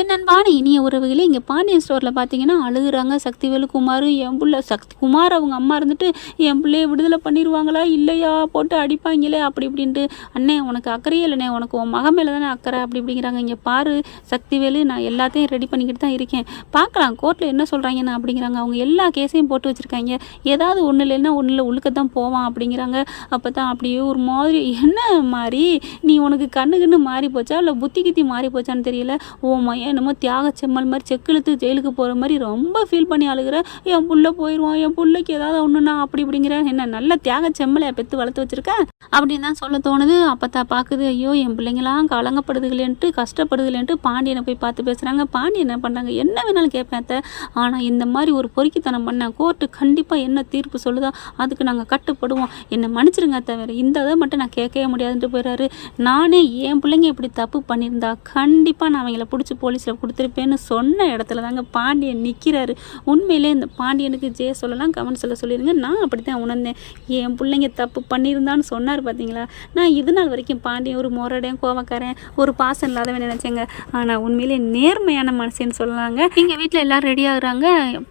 என் அன்பான இனிய உறவுகளே இங்கே பாண்டியன் ஸ்டோரில் பார்த்தீங்கன்னா அழுகுறாங்க சக்திவேலு குமார். என் பிள்ளை சக்தி குமார் அவங்க அம்மா இருந்துட்டு என் பிள்ளைய விடுதலை பண்ணிடுவாங்களா இல்லையா? போட்டு அடிப்பாங்களே அப்படி இப்படின்ட்டு. அண்ணே உனக்கு அக்கறையே இல்லைண்ணே. உனக்கு உன் மக மேலே தானே அக்கறை அப்படி இப்படிங்கிறாங்க. இங்கே பாரு சக்திவேலு நான் எல்லாத்தையும் ரெடி பண்ணிக்கிட்டு தான் இருக்கேன். பார்க்கலாம் கோர்ட்டில் என்ன சொல்கிறாங்கன்னு அப்படிங்கிறாங்க. அவங்க எல்லா கேஸையும் போட்டு வச்சுருக்காங்க. ஏதாவது ஒன்று இல்லைன்னா ஒன்றில் உள்ளுக்க தான் போவான் அப்படிங்கிறாங்க. அப்போ தான் அப்படியே ஒரு மாதிரி என்ன மாதிரி நீ உனக்கு கண்ணு கண்ணு மாறி போச்சா இல்லை புத்தி கித்தி மாறி போச்சான்னு தெரியல? ஓ என்னமோ தியாக செம்மல் மாதிரி செக்கிழுத்து ஜெயிலுக்கு போகிற மாதிரி ரொம்ப ஃபீல் பண்ணி அழுகிற என் புள்ள போயிடுவான் என் பிள்ளைக்கு ஏதாவது ஒன்றுனா அப்படி இப்படிங்கிற என்ன நல்ல தியாக செம்மலை பெற்று வளர்த்து வச்சிருக்கேன் அப்படின்னு தான் சொல்ல தோணுது. அப்பத்தா பார்க்குது ஐயோ என் பிள்ளைங்களாம் கலங்கப்படுதுகளேன்ட்டு கஷ்டப்படுதுகளேன்ட்டு பாண்டியனை போய் பார்த்து பேசுகிறாங்க பாண்டியன் என்ன பண்ணுறாங்க என்ன வேணாலும் கேட்பேன் ஆனால் இந்த மாதிரி ஒரு பொறுக்கித்தனம் பண்ண கோர்ட்டு கண்டிப்பாக என்ன தீர்ப்பு சொல்லுதோ? அதுக்கு நாங்கள் கட்டுப்படுவோம். என்னை மன்னிச்சிருங்க தவிர இந்த இதை மட்டும் நான் கேட்கவே முடியாதுன்ட்டு போயிடுறாரு நானே என் பிள்ளைங்க இப்படி தப்பு பண்ணியிருந்தா கண்டிப்பாக நான் அவங்கள பிடிச்சி போலீஸில் கொடுத்துருப்பேன்னு சொன்ன இடத்துல தாங்க பாண்டியன் நிற்கிறாரு உண்மையிலே இந்த பாண்டியனுக்கு ஜெய சொல்லலாம் கமெண்ட்ஸில் சொல்லிடுங்க. நான் அப்படி தான் உணர்ந்தேன். என் பிள்ளைங்க தப்பு பண்ணியிருந்தான்னு சொன்னார் பார்த்தீங்களா நான் இது நாள் வரைக்கும் பாண்டியன் ஒரு மொரடையும் கோவக்காரன் ஒரு பாசம் இல்லாதவன் நினச்சேங்க. ஆனால் உண்மையிலே நேர்மையான மனுஷன்னு சொல்லலாங்க எங்கள் வீட்டில் எல்லோரும் ரெடி ஆகுறாங்க.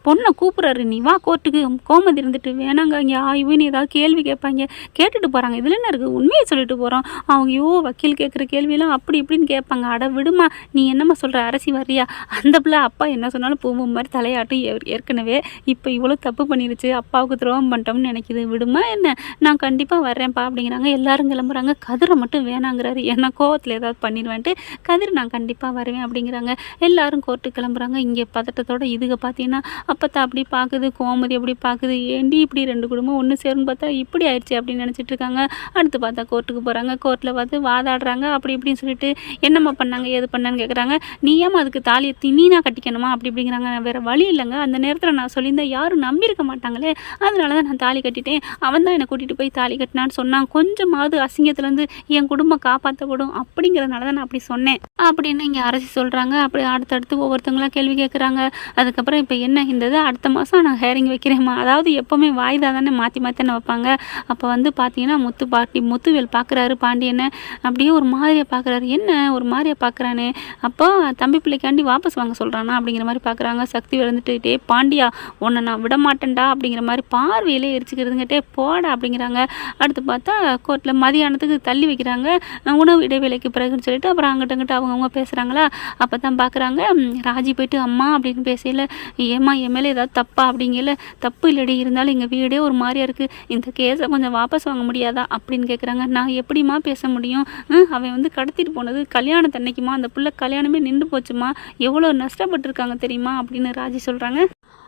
பொண்ணை கூப்பிட்றாரு நீ வா கோர்ட்டுக்கு. கோமதி இருந்துட்டு வேணாங்க இங்கே ஆய்வுன்னு ஏதாவது கேள்வி கேட்பாங்க. கேட்டுட்டு போகிறாங்க இதில் என்ன இருக்குது உண்மையை சொல்லிட்டு போகிறோம் அவங்க யோ வக்கீல் கேட்குற கேள்வியெல்லாம் அப்படி இப்படின்னு கேட்பாங்க. அட விடுமா நீ என்னம்மா சொல்கிற கடைசி வர்றியா? அந்த பிள்ளை அப்பா என்ன சொன்னாலும் பூம்பு மாதிரி தலையாட்டும் ஏற்கனவே இப்போ இவ்வளோ தப்பு பண்ணிருச்சு. அப்பாவுக்கு துரோகம் பண்ணிட்டோம்னு நினைக்கிது. விடுமா என்ன? நான் கண்டிப்பாக வர்றேன்ப்பா அப்படிங்கிறாங்க. எல்லாரும் கிளம்புறாங்க. கதிரை மட்டும் வேணாங்கிறாரு. ஏன்னா கோவத்தில் ஏதாவது பண்ணிடுவேன்ட்டு கதிர் நான் கண்டிப்பாக வருவேன் அப்படிங்கிறாங்க. எல்லாரும் கோர்ட்டுக்கு கிளம்புறாங்க. இங்கே பதட்டத்தோட இதுக பார்த்தீங்கன்னா அப்பத்தா அப்படி பார்க்குது கோமதி அப்படி பார்க்குது ஏண்டி இப்படி ரெண்டு குடும்பம் ஒன்று சேரும்னு பார்த்தா இப்படி ஆயிடுச்சு அப்படின்னு நினச்சிட்டு இருக்காங்க. அடுத்து பார்த்தா கோர்ட்டுக்கு போகிறாங்க கோர்ட்டில் பார்த்து வாதாடுறாங்க. அப்படி இப்படின்னு சொல்லிட்டு என்னம்மா பண்ணாங்க? ஏது பண்ணான்னு கேட்குறாங்க நீ தெரியாமல் அதுக்கு தாலியை தின்னா கட்டிக்கணுமா? அப்படி இப்படிங்கிறாங்க. வேறு வழி இல்லைங்க. அந்த நேரத்தில் நான் சொல்லியிருந்தேன் யாரும் நம்பியிருக்க மாட்டாங்களே. அதனால தான் நான் தாலி கட்டிட்டேன். அவன் தான் என்னை கூட்டிகிட்டு போய் தாலி கட்டினான்னு சொன்னான். கொஞ்சமாவது அசிங்கத்துலேருந்து என் குடும்பம் காப்பாற்றப்படும் அப்படிங்கிறதுனால தான் நான் அப்படி சொன்னேன். அப்படின்னு இங்கே அரசி சொல்கிறாங்க அப்படி அடுத்தடுத்து ஒவ்வொருத்தங்களாம் கேள்வி கேட்குறாங்க அதுக்கப்புறம் இப்போ என்ன? இந்த இது அடுத்த மாதம் நான் ஹேரிங் வைக்கிறேம்மா. அதாவது எப்போவுமே வாய்தா தானே மாற்றி மாற்றி தானே வைப்பாங்க? அப்போ வந்து பார்த்தீங்கன்னா முத்து பாட்டி முத்துவேல் பார்க்குறாரு பாண்டியனை. அப்படியே ஒரு மாதிரியை பார்க்குறாரு என்ன? ஒரு மாதிரியை பார்க்குறானே அப்போ தம்பி பிள்ளைக்காண்டி வாபஸ் வாங்க சொல்கிறானா அப்படிங்கிற மாதிரி பார்க்குறாங்க சக்தி வந்துட்டு டே பாண்டியா உன்னை நான் விட மாட்டேன்டா அப்படிங்கிற மாதிரி பார்வையிலே எரிச்சுக்கிறதுங்க. டே போடா அப்படிங்கிறாங்க. அடுத்து பார்த்தா கோர்ட்டில் மதியானத்துக்கு தள்ளி வைக்கிறாங்க. உணவு இடைவேளைக்கு பிறகுன்னு சொல்லிட்டு அப்புறம் அங்கிட்ட அங்கிட்ட அவங்கவுங்க பேசுகிறாங்களா அப்போ தான் பார்க்குறாங்க ராஜி போயிட்டு அம்மா அப்படின்னு பேசையில் ஏம்மா என் மேலே ஏதாவது தப்பா? அப்படிங்கல தப்பு இல்லடி இருந்தாலும் எங்கள் வீடே ஒரு மாதிரியா இருக்குது இந்த கேஸை கொஞ்சம் வாபஸ் வாங்க முடியாதா? அப்படின்னு கேட்குறாங்க நான் எப்படிம்மா பேச முடியும்? அவன் வந்து கடத்திட்டு போனது கல்யாணத்தன்னைக்குமா? அந்த பிள்ளை கல்யாணமே நின்று போச்சுமா? எவ்வளோ நஷ்டப்பட்டிருக்காங்க தெரியுமா? அப்படின்னு ராஜி சொல்கிறாங்க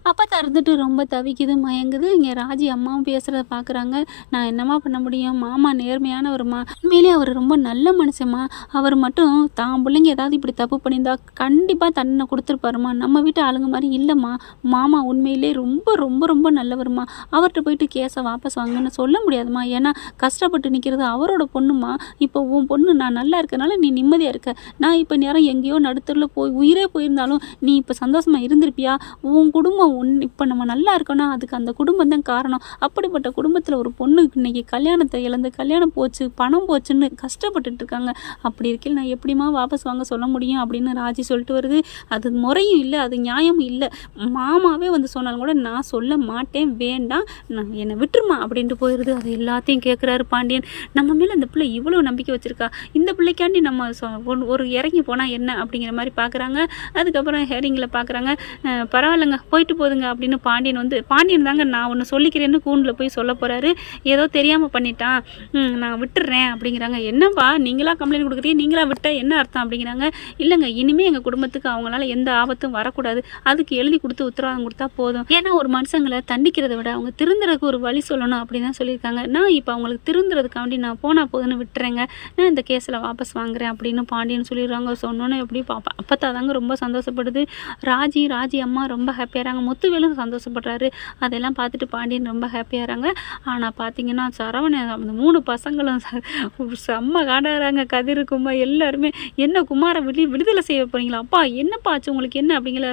அப்போ தருந்துட்டு ரொம்ப தவிக்குது மயங்குது. இங்கே ராஜி அம்மாவும் பேசுகிறத பார்க்குறாங்க நான் என்னம்மா பண்ண முடியும்? மாமா நேர்மையானவருமா? உண்மையிலே அவர் ரொம்ப நல்ல மனுஷம்மா. அவர் மட்டும் தான் பிள்ளைங்க ஏதாவது இப்படி தப்பு பண்ணியிருந்தா கண்டிப்பாக தன்னை கொடுத்துருப்பாருமா. நம்ம வீட்டு ஆளுங்க மாதிரி இல்லைம்மா. மாமா உண்மையிலே ரொம்ப ரொம்ப ரொம்ப நல்லவருமா. அவர்கிட்ட போயிட்டு கேஸை வாபஸ் வாங்கன்னு சொல்ல முடியாதும்மா ஏன்னா கஷ்டப்பட்டு நிற்கிறது அவரோட பொண்ணுமா இப்போ உன் பொண்ணு நான் நல்லா இருக்கனால நீ நிம்மதியாக இருக்க. நான் இப்போ நேரம் எங்கேயோ நடுத்தரில் போய் உயிரே போயிருந்தாலும் நீ இப்போ சந்தோஷமாக இருந்திருப்பியா? உன் குடும்பம் ஒன் இப்போ நம்ம நல்லா இருக்கோன்னா அதுக்கு அந்த குடும்பம் தான் காரணம். அப்படிப்பட்ட குடும்பத்தில் ஒரு பொண்ணு இன்னைக்கு கல்யாணத்தை இழந்து கல்யாணம் போச்சு பணம் போச்சுன்னு கஷ்டப்பட்டுட்டு இருக்காங்க. அப்படி இருக்கையில் நான் எப்படிம்மா வாபஸ் வாங்க சொல்ல முடியும் அப்படின்னு ராஜி சொல்லிட்டு வருது. அது முறையும் இல்லை அது நியாயமும் இல்லை. மாமாவே வந்து சொன்னாலும் கூட நான் சொல்ல மாட்டேன் வேண்டாம். நான் என்னை விட்டுருமா அப்படின்ட்டு போயிடுது அது எல்லாத்தையும் கேட்குறாரு பாண்டியன். நம்ம மேலே அந்த பிள்ளை இவ்வளோ நம்பிக்கை வச்சுருக்கா? இந்த பிள்ளைக்காண்டி நம்ம சொ- ஒரு இறங்கி போனால் என்ன அப்படிங்கிற மாதிரி பார்க்குறாங்க அதுக்கப்புறம் ஹேரிங்கில் பார்க்குறாங்க பரவாயில்லைங்க போயிட்டு போதுங்க அப்படின்னு பாண்டியன் வந்து பாண்டியன் தாங்க நான் ஒன்று சொல்லிக்கிறேன்னு கூண்டில் போய் சொல்ல போகிறாரு ஏதோ தெரியாமல் பண்ணிட்டான். நான் விட்டுறேன். அப்படிங்கிறாங்க. என்னப்பா நீங்களா கம்ப்ளைண்ட் கொடுக்குறீங்க? நீங்களா விட்டால் என்ன அர்த்தம்? அப்படிங்கிறாங்க. இல்லைங்க இனிமேல் எங்கள் குடும்பத்துக்கு அவங்களால எந்த ஆபத்தும் வரக்கூடாது. அதுக்கு எழுதி கொடுத்து உத்தரவாதம் கொடுத்தா போதும். ஏன்னா ஒரு மனுஷங்களை தண்டிக்கிறத விட அவங்க திருந்துறதுக்கு ஒரு வழி சொல்லணும் அப்படின்னு தான் சொல்லியிருக்காங்க. நான் இப்போ அவங்களுக்கு திருந்துறதுக்காண்டி நான் போனால் போதுன்னு விட்டுறேங்க. நான் இந்த கேஸில் வாபஸ் வாங்குறேன் அப்படின்னு பாண்டியன் சொல்லிடுறாங்க. சொன்னோன்னே எப்படி பாப்பா அப்பத்தா தாங்க ரொம்ப சந்தோஷப்படுது. ராஜி ராஜி அம்மா ரொம்ப ஹாப்பியாக முத்துவேலும் சந்தோஷப்படுறாரு. அதெல்லாம் பார்த்துட்டு பாண்டியன் ரொம்ப ஹாப்பியாகிறாங்க ஆனால் பார்த்தீங்கன்னா சரவணன் அந்த மூணு பசங்களும் செம்ம காண்டாகிறாங்க கதிர் குமார் எல்லாருமே என்ன குமாரை விடு விடுதலை செய்ய போகிறீங்களா அப்பா என்னப்பா ஆச்சு? உங்களுக்கு என்ன? அப்படிங்கிற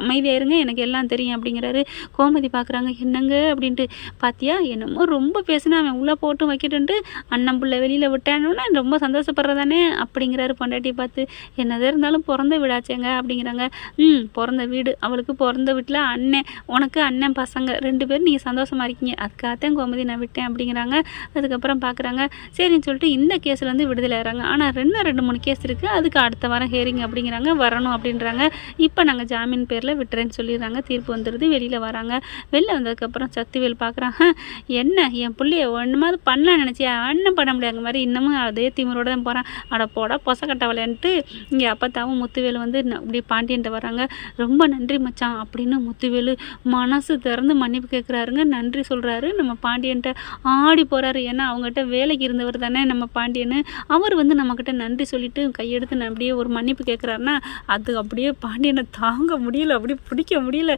அமைதியாக இருங்க எனக்கு எல்லாம் தெரியும் அப்படிங்கிறாரு. கோமதி பார்க்குறாங்க என்னங்க? அப்படின்ட்டு பார்த்தியா என்னமோ ரொம்ப பேசினா அவன் உள்ளே போட்டு வைக்கட்டுன்ட்டு அண்ணன் பிள்ளை வெளியில் விட்டானோன்னா ரொம்ப சந்தோஷப்படுறதானே? அப்படிங்கிறாரு பொண்டாட்டி பார்த்து. என்னது இருந்தாலும் பிறந்த வீடாச்சேங்க அப்படிங்கிறாங்க. ம் பிறந்த வீடு. அவளுக்கு பிறந்த வீட்டில் அண்ணன் உனக்கு அண்ணன் பசங்க ரெண்டு பேரும் நீங்கள் சந்தோஷமாக இருக்கீங்க. அதுக்காகத்தான் கோமதி நான் விட்டேன் அப்படிங்கிறாங்க. அதுக்கப்புறம் பார்க்குறாங்க சரின்னு சொல்லிட்டு இந்த கேஸில் வந்து விடுதலை ஆகிறாங்க ஆனால் ரெண்டு ரெண்டு மூணு கேஸ் இருக்குது அதுக்கு அடுத்த வாரம் ஹேரிங் அப்படிங்கிறாங்க. வரணும் அப்படின்றாங்க. இப்போ நாங்கள் ஜாமீன் பேரில் விட்டுறேன்னு சொல்லிடுறாங்க. தீர்ப்பு வந்துடுது வெளியில் வராங்க. வெளில வந்ததுக்கப்புறம் சத்துவேல் பார்க்குறாங்க என்ன? என் பிள்ளைய ஒன்றுமாவது பண்ணலாம் நினச்சியா? அண்ணன் பண்ண முடியாத. மாதிரி இன்னமும் அதே திமிரோட தான் போகிறான் அட போடா பொசக்கட்ட விளையாண்டுட்டு இங்கே அப்பத்தாவும் முத்துவேலு வந்து இப்படி பாண்டியன்ட்ட வராங்க ரொம்ப நன்றி மச்சான் அப்படின்னு முத்துவேலு மனசு திறந்து மன்னிப்பு கேட்குறாருங்க நன்றி சொல்கிறாரு நம்ம பாண்டியன்ட்ட ஆடி போகிறாரு ஏன்னா அவங்ககிட்ட வேலைக்கு இருந்தவர் தானே நம்ம பாண்டியன். அவர் வந்து நம்மக்கிட்ட நன்றி சொல்லிட்டு கையெடுத்து நான் அப்படியே ஒரு மன்னிப்பு கேட்குறாருன்னா அது அப்படியே பாண்டியனை தாங்க முடியல. அப்படியே பிடிக்க முடியல.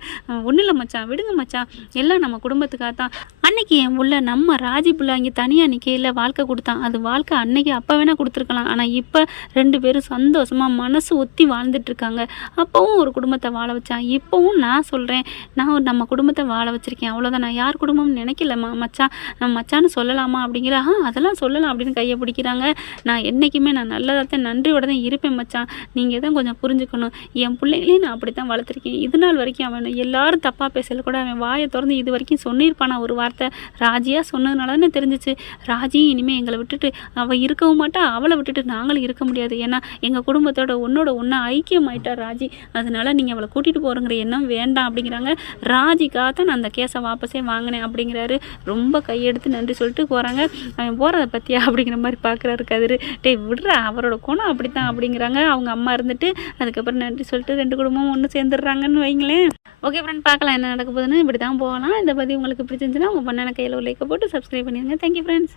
ஒன்றும் இல்லை மச்சான். விடுங்க மச்சான். எல்லாம் நம்ம குடும்பத்துக்காக தான். அன்னைக்கு என் உள்ள நம்ம ராஜி புள்ள அங்கே தனியாக நிற்கையில் வாழ்க்கை கொடுத்தான். அது வாழ்க்கை அன்னைக்கு அப்போ வேணால் கொடுத்துருக்கலாம். ஆனால் இப்போ ரெண்டு பேரும் சந்தோஷமாக மனசு ஒத்தி வாழ்ந்துட்டு இருக்காங்க. அப்போவும் ஒரு குடும்பத்தை வாழ வச்சான். இப்போவும் நான் சொல்கிறேன் நான் ஒரு நம்ம குடும்பத்தை வாழ வச்சுருக்கேன் அவ்வளோதான் நான் யார் குடும்பம்னு நினைக்கலம்மா மச்சான் நான் மச்சான்னு சொல்லலாமா அப்படிங்கிற ஆ அதெல்லாம் சொல்லலாம் அப்படின்னு கையை பிடிக்கிறாங்க. நான் என்றைக்குமே நான் நல்லதாக தான் நன்றியோட தான் இருப்பேன் மச்சான் நீங்கள் தான் கொஞ்சம் புரிஞ்சுக்கணும். என் பிள்ளைங்களையும் நான் அப்படி தான் வளர்த்துருக்கேன். இது நாள் வரைக்கும் அவன் எல்லாரும் தப்பாக பேசல கூட அவன் வாயை திறந்து இது வரைக்கும் சொன்னிருப்பானா ஒரு வார்த்தை? ராஜியாக சொன்னதுனால தானே தெரிஞ்சிச்சு. ராஜியும் இனிமேல் எங்களை விட்டுட்டு அவள் இருக்கவும் மாட்டா அவளை விட்டுட்டு நாங்களும் இருக்க முடியாது. ஏன்னா எங்கள் குடும்பத்தோட ஒன்னோட ஒன்றா ஐக்கியம் ஆயிட்டா ராஜி. அதனால நீங்கள் அவளை கூட்டிகிட்டு போகிறங்கிற எண்ணம் வேண்டாம் அப்படிங்கிறாங்க ராஜிக்காக தான் நான் அந்த கேஸை வாபஸே வாங்கினேன் அப்படிங்கிறாரு. ரொம்ப கையெடுத்து நன்றி சொல்லிட்டு போகிறாங்க அவன் போகிறத பற்றியா அப்படிங்கிற மாதிரி பார்க்குறாரு கதிர். டேய் விடுறா அவரோட குணம் அப்படித்தான் அப்படிங்கிறாங்க. அவங்க அம்மா இருந்துட்டு அதுக்கப்புறம் நன்றி சொல்லிட்டு ரெண்டு குடும்பமும் ஒன்று சேர்ந்துடுறாங்கன்னு வைங்களேன். ஓகே ஃப்ரெண்ட் பார்க்கலாம் என்ன நடக்க போகுதுன்னு. இப்படி தான் போகலாம். இந்த பதிவு உங்களுக்கு பிடிச்சிருந்துச்சுன்னா உங்கள் பண்ணான கையில் ஒரு லைக்கை போட்டு சப்ஸ்கிரைப் பண்ணிடுங்க. Thank you friends